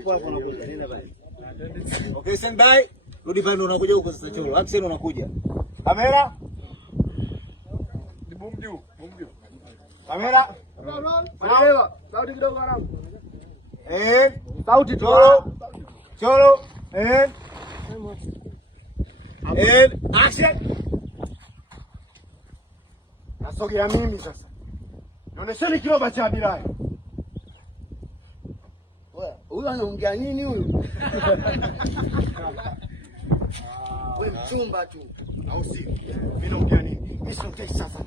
Hapo hapo unakuja. Nenda bali. Okay, stand by. Rudi pale unakuja huko sasa Cholo. Action unakuja. Kamera. Boom juu. Kamera. Maelewa. Sauti kidogo haramu. Sauti Cholo. Action. Nasogea mimi sasa. Nionyesheni kiroba cha Bilali. Huyu anaongea nini huyu? Wewe mchumba tu. Au si? Mimi naongea nini? Mimi siongei sasa.